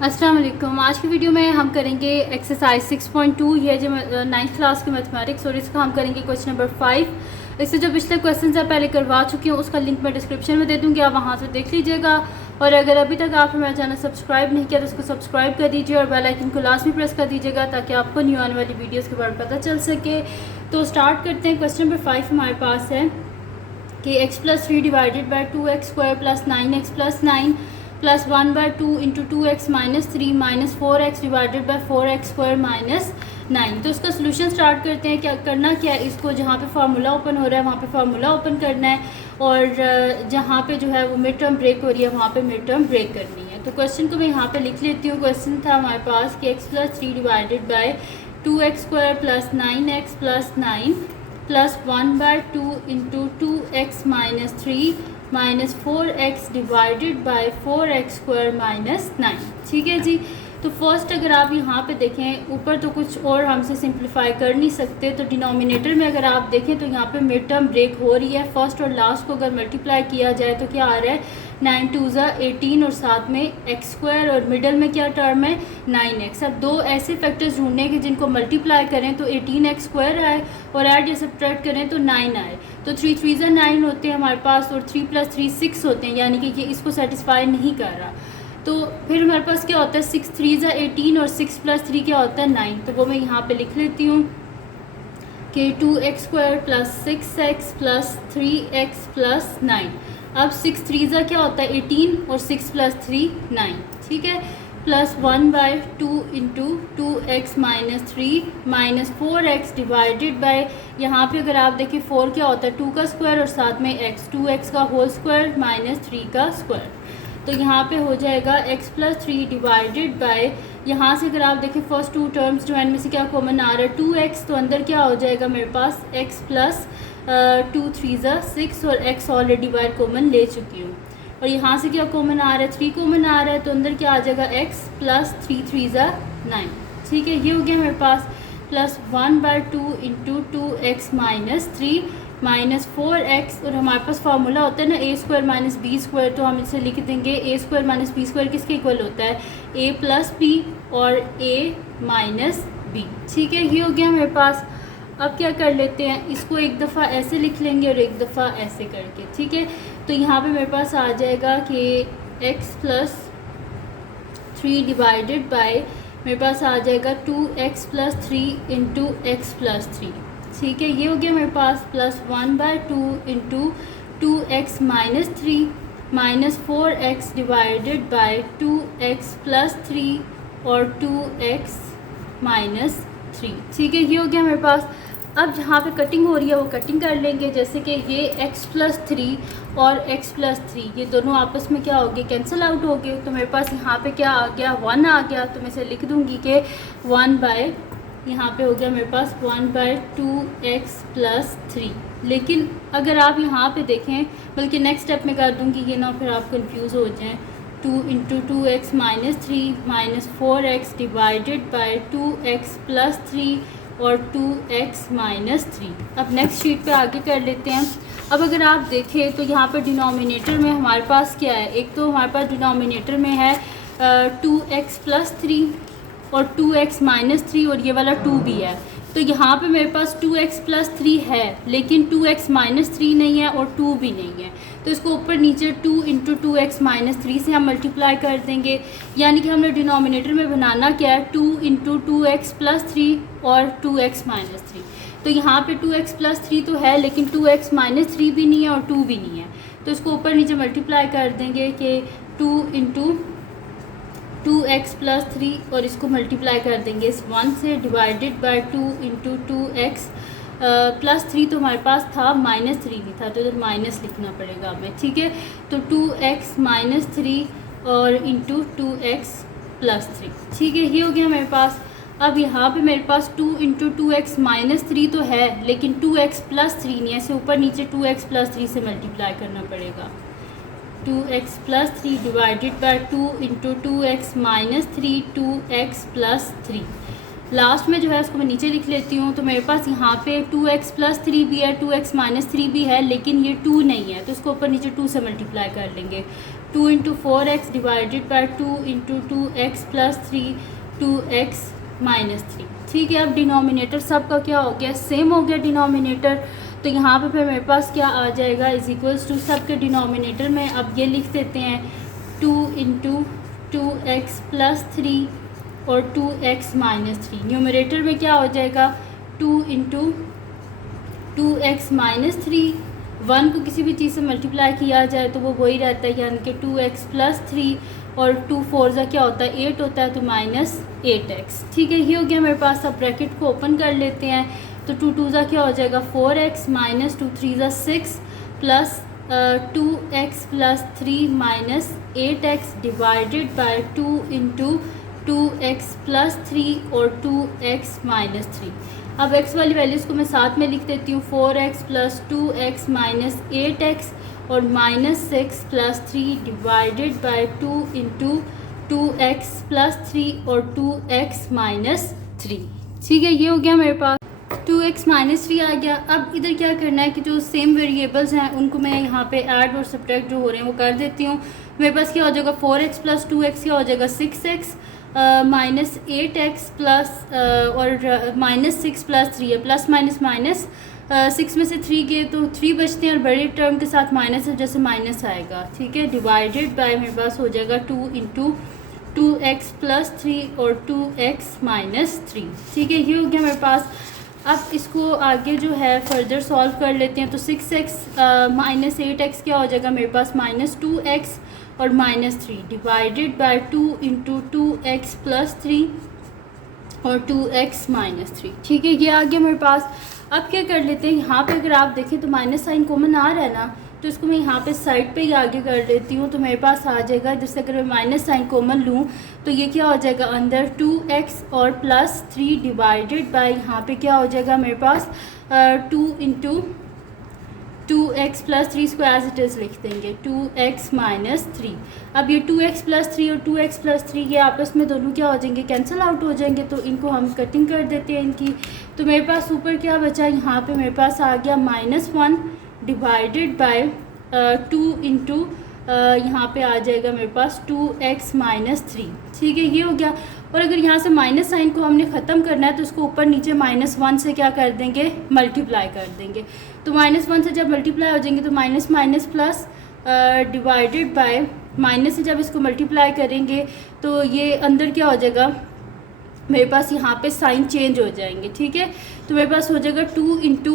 अस्सलाम वालेकुम। आज की वीडियो में हम करेंगे एक्सरसाइज 6.2। ये जो 9th क्लास की मैथमेटिक्स और इसका हम करेंगे क्वेश्चन नंबर 5। इससे जो पिछले क्वेश्चन है पहले करवा चुकी हूँ, उसका लिंक मैं डिस्क्रिप्शन में दे दूँगी, आप वहाँ से देख लीजिएगा। और अगर अभी तक आपने मेरा चैनल सब्सक्राइब नहीं किया तो उसको सब्सक्राइब कर दीजिए और बेल आइकन को लास्ट में प्रेस कर दीजिएगा ताकि आपको न्यू आने वाली वीडियोज़ के बारे में पता चल सके। तो स्टार्ट करते हैं। क्वेश्चन नंबर 5 हमारे पास है कि x+3 divided by 2x² plus 9x plus 9 plus 1/2 into 2x minus 3 minus 4x divided by 4x² minus 9। तो इसका सोल्यूशन स्टार्ट करते हैं। क्या करना क्या है, इसको जहाँ पे फार्मूला ओपन हो रहा है वहाँ पे फार्मूला ओपन करना है और जहाँ पे जो है वो मिड टर्म ब्रेक हो रही है वहाँ पे मिड टर्म ब्रेक करनी है। तो क्वेश्चन को मैं यहाँ पे लिख लेती हूँ। क्वेश्चन था हमारे पास कि x+3 divided by 2x² plus 9x plus 9 plus 1/2 into 2x minus 3 minus 4x divided by 4x² minus 9। ठीक है जी। तो फर्स्ट अगर आप यहाँ पे देखें, ऊपर तो कुछ और हमसे सिंप्लीफाई कर नहीं सकते, तो डिनोमिनेटर में अगर आप देखें तो यहाँ पे मिड टर्म ब्रेक हो रही है। फर्स्ट और लास्ट को अगर मल्टीप्लाई किया जाए तो क्या आ रहा है, 9 2 18 और साथ में x² और मिडल में क्या टर्म है 9x। अब दो ऐसे फैक्टर्स ढूंढने के जिनको मल्टीप्लाई करें तो 18x² आए और ऐड या सब्ट्रैक्ट करें तो 9 आए। तो 3 3 9 होते हैं हमारे पास और 3 + 3 6 होते हैं, यानी कि ये इसको सेटिस्फाई नहीं कर रहा। तो फिर हमारे पास क्या होता है, 6 3 18 और 6 + 3 क्या होता है 9। तो वो मैं यहाँ पे लिख लेती हूँ कि 2x² plus 6x plus 3x plus 9। अब 6 3 क्या होता है 18 और 6 + 3 9। ठीक है। Plus 1/2 into 2x minus 3 minus 4x divided bye, यहाँ पे अगर आप देखिए 4 क्या होता है 2 का स्क्वायर और साथ में x, 2x का होल स्क्वायर माइनस 3 का स्क्वायर। तो यहाँ पे हो जाएगा x+3 डिवाइडेड बाय, यहाँ से अगर आप देखें फर्स्ट टू टर्म्स जो एंड में से क्या कॉमन आ रहा है 2x, तो अंदर क्या हो जाएगा मेरे पास x प्लस 2 3 6 और x ऑलरेडी बाय कॉमन ले चुकी हूँ। और यहाँ से क्या कॉमन आ रहा है 3 कॉमन आ रहा है, तो अंदर क्या आ जाएगा x प्लस 3 3 9। ठीक है, ये हो गया मेरे पास। Plus 1/2 into 2x minus 3 minus 4x और हमारे पास फार्मूला होता है ना a² माइनस b², तो हम इसे लिख देंगे a² माइनस b² किसके इक्वल होता है a प्लस b और a माइनस b। ठीक है, ये हो गया मेरे पास। अब क्या कर लेते हैं, इसको एक दफ़ा ऐसे लिख लेंगे और एक दफ़ा ऐसे करके। ठीक है, तो यहाँ पे मेरे पास आ जाएगा कि x+3 डिवाइडेड बाय मेरे पास आ जाएगा 2x + 3 इंटू x + 3। ठीक है, ये हो गया मेरे पास। Plus 1/2 into 2x minus 3 minus 4x divided by 2x + 3 और 2x माइनस 3। ठीक है, ये हो गया मेरे पास। अब जहाँ पे कटिंग हो रही है वो कटिंग कर लेंगे, जैसे कि ये x+3 और x+3 ये दोनों आपस में क्या हो गए कैंसिल आउट हो गए। तो मेरे पास यहाँ पे क्या आ गया 1 आ गया, तो मैं इसे लिख दूँगी कि 1/, यहाँ पे हो गया मेरे पास 1/2x + 3। लेकिन अगर आप यहाँ पे देखें, बल्कि नेक्स्ट स्टेप में कर दूँगी ये ना फिर आप कंफ्यूज हो जाएं, 2 into 2x minus 3 minus 4x divided by 2x + 3 और 2x माइनस 3। अब नेक्स्ट शीट पे आगे कर लेते हैं। अब अगर आप देखें तो यहाँ पर डिनोमिनेटर में हमारे पास क्या है, एक तो हमारे पास डिनोमिनेटर में है 2x + 3 और 2x माइनस 3 और ये वाला 2 भी है। तो यहाँ पे मेरे पास 2x + 3 है लेकिन 2x माइनस 3 नहीं है और 2 भी नहीं है। तो इसको ऊपर नीचे 2 इंटू 2x माइनस 3 से हम मल्टीप्लाई कर देंगे, यानी कि हमने डिनोमिनेटर में बनाना क्या है 2 इंटू 2x + 3 और 2x माइनस 3। तो यहाँ पे 2x + 3 तो है लेकिन 2x माइनस 3 भी नहीं है और 2 भी नहीं है। तो इसको ऊपर नीचे मल्टीप्लाई कर देंगे कि 2 इंटू 2x + 3 और इसको मल्टीप्लाई कर देंगे इस 1 से डिवाइडेड बाय 2 इंटू 2x + 3 तो हमारे पास था माइनस 3 भी था, तो इधर माइनस लिखना पड़ेगा हमें। ठीक है, तो 2x माइनस 3 और इंटू 2x + 3। ठीक है, ये हो गया मेरे पास। अब यहाँ पे मेरे पास 2 इंटू 2x माइनस 3 तो है लेकिन 2x + 3 नहीं है, ऐसे ऊपर नीचे 2x + 3 से मल्टीप्लाई करना पड़ेगा। 2x + 3 divided by 2 into 2x minus 3 2x + 3। Last में जो है उसको मैं नीचे लिख लेती हूँ। तो मेरे पास यहाँ पे 2x + 3 भी है 2x माइनस 3 भी है लेकिन ये 2 नहीं है, तो इसको ऊपर नीचे 2 से मल्टीप्लाई कर लेंगे। 2 into 4x divided by 2 into 2x plus 3 2x minus 3। ठीक है, अब डिनोमिनेटर सबका क्या हो गया, सेम हो गया डिनोमिनेटर। तो यहाँ पे फिर मेरे पास क्या आ जाएगा, इज इक्वल्स टू सब के डिनोमिनेटर में अब ये लिख देते हैं 2 इंटू 2x प्लस 3 और 2x माइनस 3। न्यूमरेटर में क्या हो जाएगा 2 इंटू 2x माइनस 3। 1 को किसी भी चीज़ से मल्टीप्लाई किया जाए तो वो वही रहता है, यानी कि 2x प्लस 3 और 2 4 ज़ा क्या होता है 8 होता है, तो माइनस 8x। ठीक है, ये हो गया मेरे पास। अब ब्रैकेट को ओपन कर लेते हैं तो 2 2 ज़ा क्या हो जाएगा 4x माइनस 2 3 ज़ा 6 plus 2x plus 3 minus 8x divided by 2 into 2x plus 3 और 2x माइनस 3। अब x वाली वैल्यूज़ को मैं साथ में लिख देती हूँ, 4x plus 2x minus 8x और minus 6 plus 3 divided by 2 into 2x plus 3 और 2x माइनस 3। ठीक है, ये हो गया मेरे पास 2x माइनस 3 आ गया। अब इधर क्या करना है कि जो सेम वेरिएबल्स हैं उनको मैं यहाँ पे ऐड और सब्ट्रैक्ट जो हो रहे हैं वो कर देती हूँ। मेरे पास क्या हो जाएगा 4x प्लस 2x क्या हो जाएगा 6x माइनस 8x प्लस और माइनस 6 प्लस 3 है, प्लस माइनस माइनस 6 में से 3 गए तो 3 बचते हैं और बड़े टर्म के साथ माइनस है, जैसे माइनस आएगा। ठीक है, डिवाइडेड बाय मेरे पास हो जाएगा 2 इंटू 2x प्लस 3 और 2x माइनस 3। ठीक है, ये हो गया मेरे पास। अब इसको आगे जो है फर्दर सॉल्व कर लेते हैं तो 6x माइनस 8x क्या हो जाएगा मेरे पास माइनस 2x और minus 3 divided by 2 into 2x plus 3 और 2x माइनस 3। ठीक है, ये आ गया मेरे पास। अब क्या कर लेते हैं, यहाँ पे अगर आप देखें तो माइनस साइन कॉमन आ रहा है ना, तो इसको मैं यहाँ पे साइड पे ही आगे कर लेती हूँ तो मेरे पास आ जाएगा, जैसे अगर मैं माइनस साइन कॉमन लूँ तो ये क्या हो जाएगा अंदर 2x और प्लस 3 डिवाइडेड बाय यहाँ पे क्या हो जाएगा मेरे पास 2 इंटू 2x प्लस 3 इसको एज इट इज़ लिख देंगे 2x माइनस 3। अब ये 2x प्लस 3 और 2x प्लस 3 ये आपस में दोनों क्या हो जाएंगे कैंसिल आउट हो जाएंगे, तो इनको हम कटिंग कर देते हैं इनकी। तो मेरे पास ऊपर क्या बचा, यहाँ पे मेरे पास आ गया -1 डिवाइडेड बाय 2 इंटू यहाँ पे आ जाएगा मेरे पास 2x माइनस 3। ठीक है, ये हो गया। और अगर यहाँ से माइनस साइन को हमने ख़त्म करना है तो उसको ऊपर नीचे -1 से क्या कर देंगे मल्टीप्लाई कर देंगे। तो -1 से जब मल्टीप्लाई हो जाएंगे तो minus minus plus divided by minus से जब इसको मल्टीप्लाई करेंगे तो ये अंदर क्या हो जाएगा मेरे पास यहाँ पे साइन चेंज हो जाएंगे। ठीक है, तो मेरे पास हो जाएगा 2 इंटू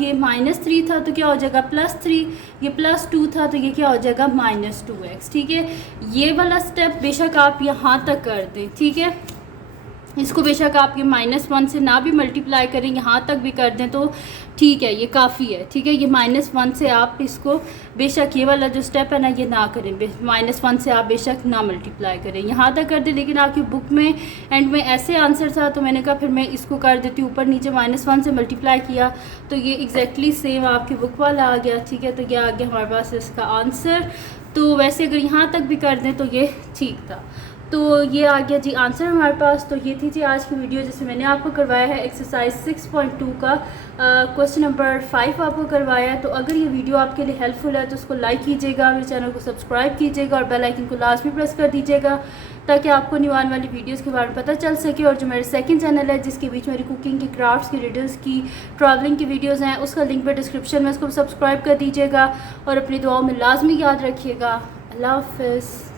ये -3 था तो क्या हो जाएगा +3, ये +2 था तो ये क्या हो जाएगा -2x। ठीक है, ये वाला स्टेप बेशक आप यहाँ तक कर दें। ठीक है, इसको बेशक आप ये -1 से ना भी मल्टीप्लाई करें, यहाँ तक भी कर दें तो ठीक है, ये काफ़ी है। ठीक है, ये -1 से आप इसको बेशक ये वाला जो स्टेप है ना ये ना करें, -1 से आप बेशक ना मल्टीप्लाई करें, यहाँ तक कर दें। लेकिन आपकी बुक में एंड में ऐसे आंसर था तो मैंने कहा फिर मैं इसको कर देती हूँ, ऊपर नीचे -1 से मल्टीप्लाई किया तो ये एग्जैक्टली सेम आपकी बुक वाला आ गया। ठीक है, तो ये आ गया हमारे पास इसका आंसर। तो वैसे अगर यहाँ तक भी कर दें तो ये ठीक था। तो ये आ गया जी आंसर हमारे पास। तो ये थी जी आज की वीडियो जिसमें मैंने आपको करवाया है एक्सरसाइज 6.2 का क्वेश्चन नंबर 5 आपको करवाया है। तो अगर ये वीडियो आपके लिए हेल्पफुल है तो उसको लाइक कीजिएगा, मेरे चैनल को सब्सक्राइब कीजिएगा और बेल आइकन को लाजमी प्रेस कर दीजिएगा ताकि आपको न्यू आने वाली वीडियोस के बारे में पता चल सके। और जो मेरे सेकंड चैनल है जिसके बीच मेरी कुकिंग की, क्राफ्ट्स की, रिडल्स की, ट्रैवलिंग की वीडियोस हैं, उसका लिंक पर डिस्क्रिप्शन में, उसको सब्सक्राइब कर दीजिएगा और अपनी दुआओं में लाजमी याद रखिएगा। अल्लाह हाफ़िज़।